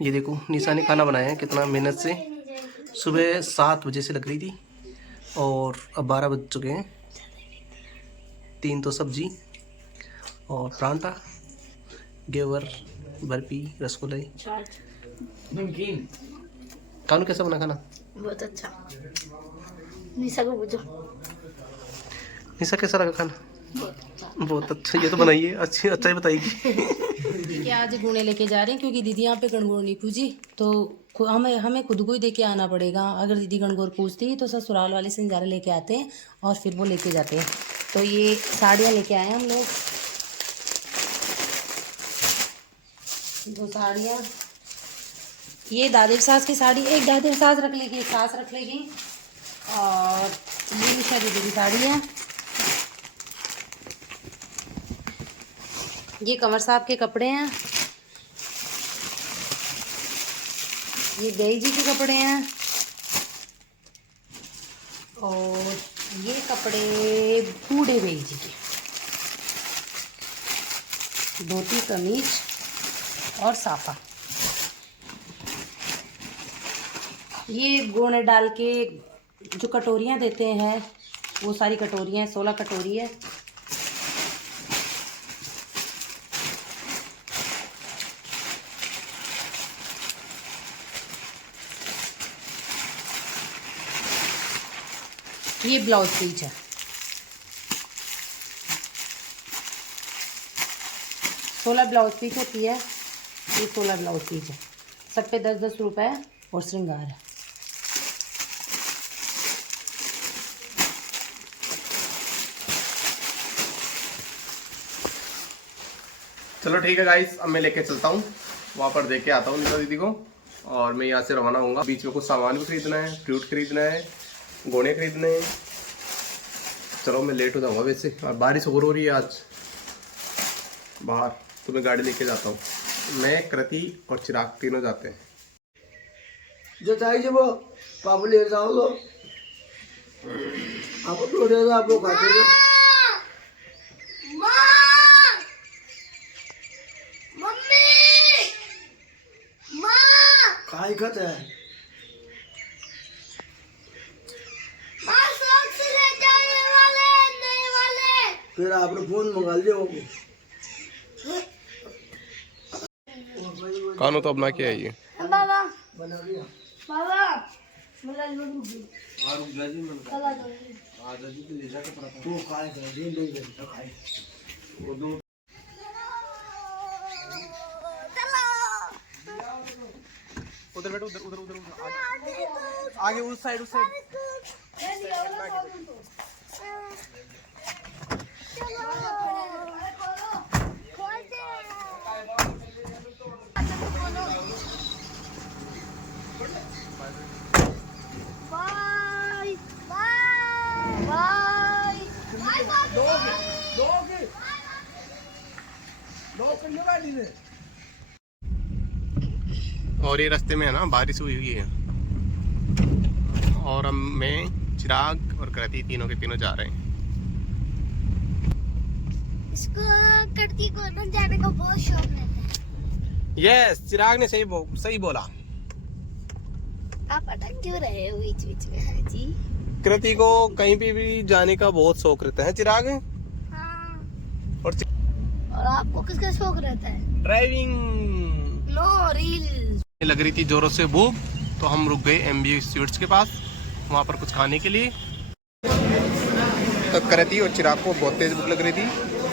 ये देखो निशा ने खाना बनाया है कितना मेहनत से। सुबह 7 बजे से लग रही थी और अब 12 बज चुके हैं। 3 तो सब्जी और परांठा, घेवर, बर्फी, रसगुल्ले, नमकीन। कानू कैसा बना खाना? बहुत अच्छा। निशा को पूछो। निशा कैसा लगा खाना? बहुत अच्छा। ये तो बनाइए अच्छा ही बताएगी। कि आज गुणे लेके जा रहे हैं क्योंकि दीदी यहाँ पे गणगौर नहीं पूजी तो हमें खुद को ही देके आना पड़ेगा। अगर दीदी गणगौर पूजती तो ससुराल वाले सिंजारे लेके आते हैं और फिर वो लेके जाते हैं। तो ये साड़ियाँ लेके आए हैं हम लोग, 2 साड़ियाँ। ये दादी सास की साड़ी, एक दादी सास रख लेगी, एक सास रख लेगी। और ये निशा दीदी की साड़ी है। ये कंवर साहब के कपड़े हैं। ये गई जी के कपड़े हैं। और ये कपड़े बूढ़े बेई जी के, धोती कमीज और साफा। ये गोने डाल के जो कटोरियाँ देते हैं वो सारी कटोरियाँ, 16 कटोरी है। ये ब्लाउज पीस है। 16 ब्लाउज पीस होती है। ये 16 ब्लाउज पीस है। सब पे 10-10 रुपए और श्रृंगार है। चलो ठीक है गाइस, अब मैं लेके चलता हूँ, वहाँ पर देके आता हूँ निशा दीदी को और मैं यहाँ से रवाना होऊंगा। बीच में कुछ सामान भी खरीदना है, फ्रूट खरीदना है, गोने खरीदने हैं। चलो मैं लेट हो जाऊँगा वैसे, और बारिश हो रही है आज बाहर, तो मैं गाड़ी लेके जाता हूँ। मैं, कृति और चिराग तीनों जाते हैं। जो चाहिए वो पापा ले जाओ लो, आपको तो दे दो, आप लोग खाते हो। खाई खत है फिर आपने फोन मंगा लिया वो। कानू तो अपना क्या है ये बाबा बना दिया बाबा मला लूट तो खाए दिन दे तो खाए वो दो। उधर बैठो, उधर उधर उधर आगे उस साइड और ये रास्ते में है ना बारिश हुई हुई है और हम मैं, चिराग और कृति तीनों के तीनों जा रहे हैं। इसको कृति को ना जाने का बहुत शौक रहता है। यस, चिराग ने सही बोला। आप अटक क्यों रहे हो बीच बीच में? हाँ जी, कृति को कहीं भी जाने का बहुत शौक रहता है। चिराग हाँ। और आपको किसका शौक रहता है? ड्राइविंग। No reel. लग रही थी जोरों से भूख, तो हम रुक गए MB स्वीट्स के पास, वहाँ पर कुछ खाने के लिए। तो कृति और चिराग को बहुत तेज भूख लग रही थी,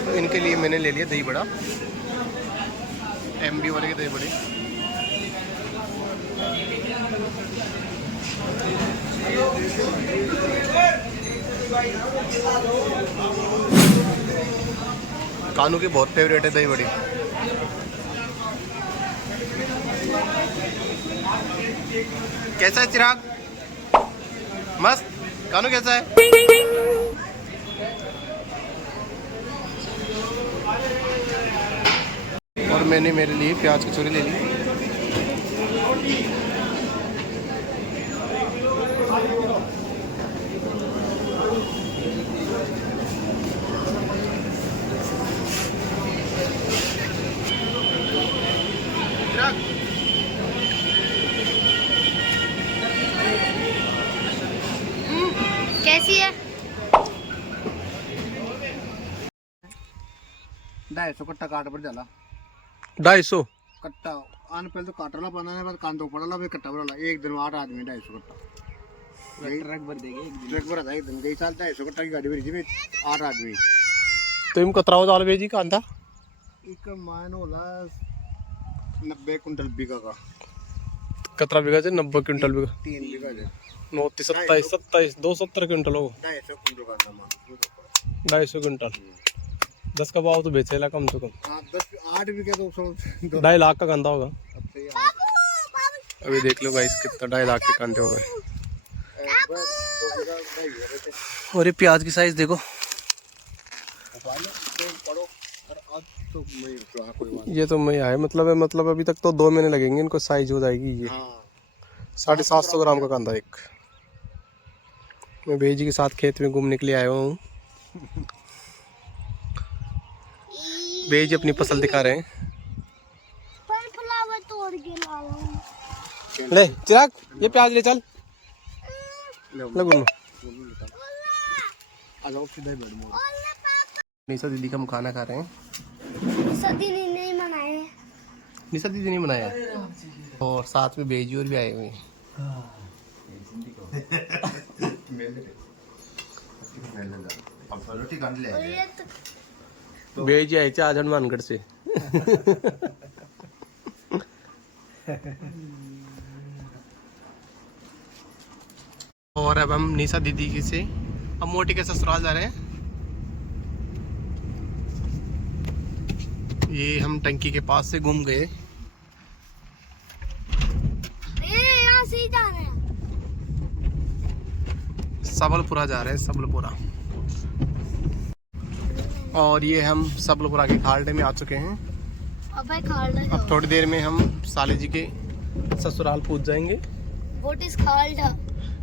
तो इनके लिए मैंने ले लिया दही बड़ा, MB वाले के दही बड़े। कानू की बहुत फेवरेट है दही बड़ी। कैसा है चिराग? मस्त। कानू कैसा है? और मैंने मेरे लिए प्याज कचौरी ले ली। चिराग कैसी है? 250 कट्टा काट पर जाला 250 कट्टा आने पहले तो काटला पड़ना है, बाद कांदो पड़ला, फिर कट्टा पड़ला। एक दिन में 8 आदमी 250 कट्टा ट्रक भर देंगे। ट्रक भर था एक दिन, कई साल 250 कट्टा की गाड़ी भरी थी 8 आदमी। तो इम कतराव दाल भेजी कांदा एक मान होला 90 कुंटल बीघा का। कतरा बीघा से 90 क्विंटल बीघा 3 बीघा है 9 27 27 270 क्विंटल हो 250 कुंटल का सामान 250 क्विंटल 10 का भाव तो बेचेला कम से कम। हाँ 8 बीघे 200 2.5 लाख का कांदा होगा। अब से अभी देख लो गाइस कितना 2.5 लाख के कांदे हो गए। और ये प्याज की साइज देखो, ये तो मैं है मतलब अभी तक तो 2 महीने लगेंगे इनको साइज हो जाएगी। ये 750 ग्राम का कांदा एक। मैं बेजी के साथ खेत में घूमने के लिए आया हूँ। बेजी अपनी फसल दिखा रहे हैं। पर फ्लावर तोड़ के ला रहा हूँ। ले चिराग ये प्याज ले चल लगू निशा दीदी का हम खाना खा रहे हैं। सदी नहीं मनाए। निशा दीदी ने बनाया और साथ में बेजी और भी आए हुए हैं। बेजी आई आज हनुमानगढ़ से। और अब हम निशा दीदी की से अब मोटी के ससुराल जा रहे हैं। ये हम टंकी के पास से घूम गए। यहाँ से ही जा रहे हैं। सबलपुरा जा रहे हैं सबलपुरा। और ये हम सबलपुरा के खालडे में आ चुके हैं। अब थोड़ी देर में हम साले जी के ससुराल पहुंच जाएंगे। What is खालडा?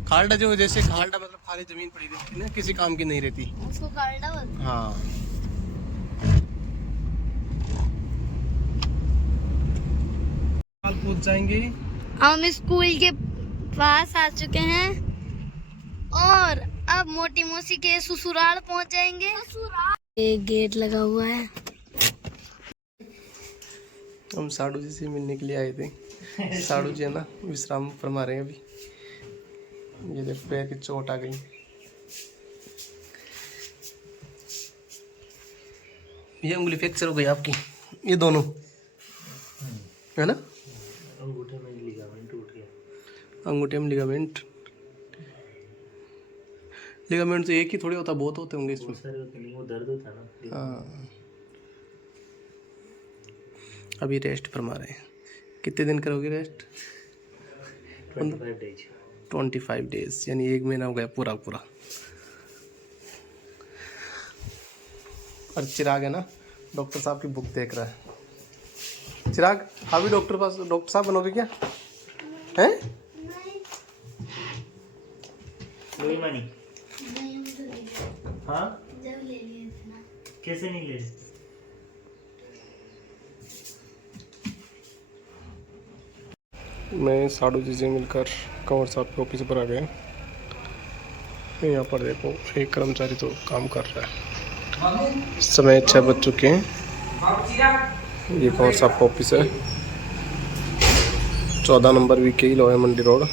खालडा जो जैसे खालडा मतलब खाली जमीन पड़ी रहती है ना, किसी काम की नहीं रहती। उसको खालडा बोलते हैं। हाँ पहुंच जाएंगे। हम स्कूल के पास आ चुके हैं और अब मोटी मौसी के ससुराल पहुंच जाएंगे। एक गेट लगा हुआ है। हम साड़ू जी से मिलने के लिए आए थे। साड़ू जी है ना विश्राम फरमा रहे हैं अभी। ये देख पैर की चोट आ गई। ये उंगली फ्रैक्चर हो गई आपकी, ये दोनों है ना। अंगूठे में लिगामेंट टूट गया। अंगूठे में लिगामेंट तो एक ही थोड़े होता, बहुत होते होंगे इसमें। वो दर्द होता ना। हाँ अभी रेस्ट फरमा रहे हैं। कितने दिन करोगे रेस्ट? 25 डेज यानी 1 महीना हो गया पूरा। और चिराग है ना डॉक्टर साहब की बुक देख रहा है। चिराग अभी डॉक्टर साहब बनोगे क्या हैं? हाँ कैसे नहीं ले? मैं साड़ू जी से मिलकर कंवर साहब के ऑफिस पर आ गया। यहाँ पर देखो एक कर्मचारी तो काम कर रहा है। समय 6 बज चुके हैं। ये कंवर साहब का ऑफिस है, 14 नंबर वीके लोहे मंडी रोड।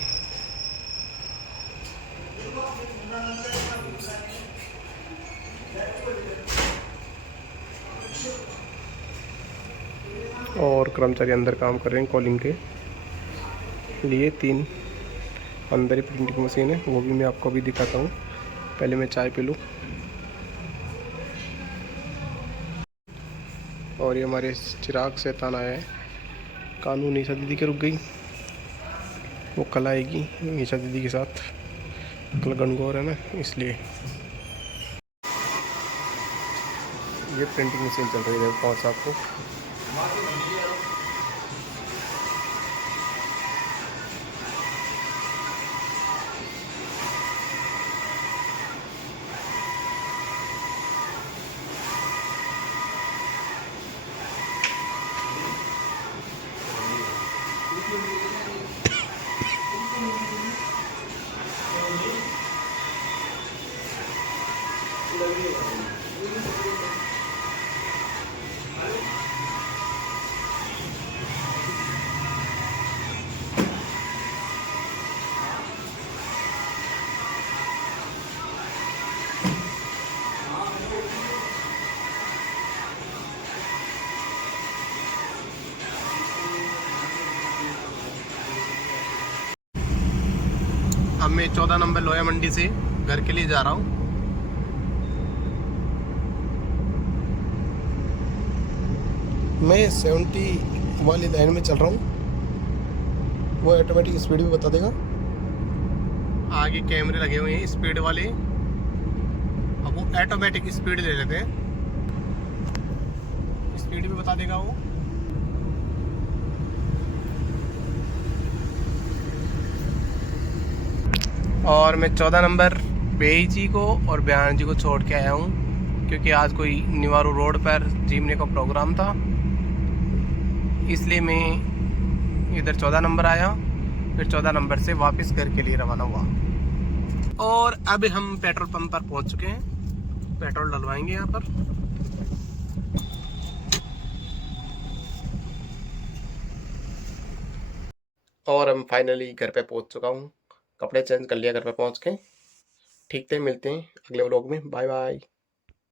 और कर्मचारी अंदर काम कर रहे हैं कॉलिंग के लिए। 3 अंदर ही प्रिंटिंग मशीन है, वो भी मैं आपको अभी दिखाता हूँ। पहले मैं चाय पी लूँ। और ये हमारे चिराग शैतान आया है। कानून निशा दीदी के रुक गई, वो कल आएगी निशा दीदी के साथ। कल गणगौर है ना इसलिए। ये प्रिंटिंग मशीन चल रही है 5 आपको। अब मैं 14 नंबर लोया मंडी से घर के लिए जा रहा हूँ। मैं 70 वाली लाइन में चल रहा हूँ, वो ऑटोमेटिक स्पीड भी बता देगा। आगे कैमरे लगे हुए हैं स्पीड वाले, अब वो ऑटोमेटिक स्पीड ले लेते हैं, स्पीड भी बता देगा वो। और मैं 14 नंबर बेई जी को और बयान जी को छोड़ के आया हूँ, क्योंकि आज कोई निवारू रोड पर जीमने का प्रोग्राम था, इसलिए मैं इधर 14 नंबर आया, फिर 14 नंबर से वापस घर के लिए रवाना हुआ। और अब हम पेट्रोल पंप पर पहुंच चुके हैं, पेट्रोल डलवाएंगे यहाँ पर। और हम फाइनली घर पे पहुंच चुका हूँ, कपड़े चेंज कर लिया घर पे पहुंच के। ठीक है, मिलते हैं अगले व्लॉग में, बाय बाय।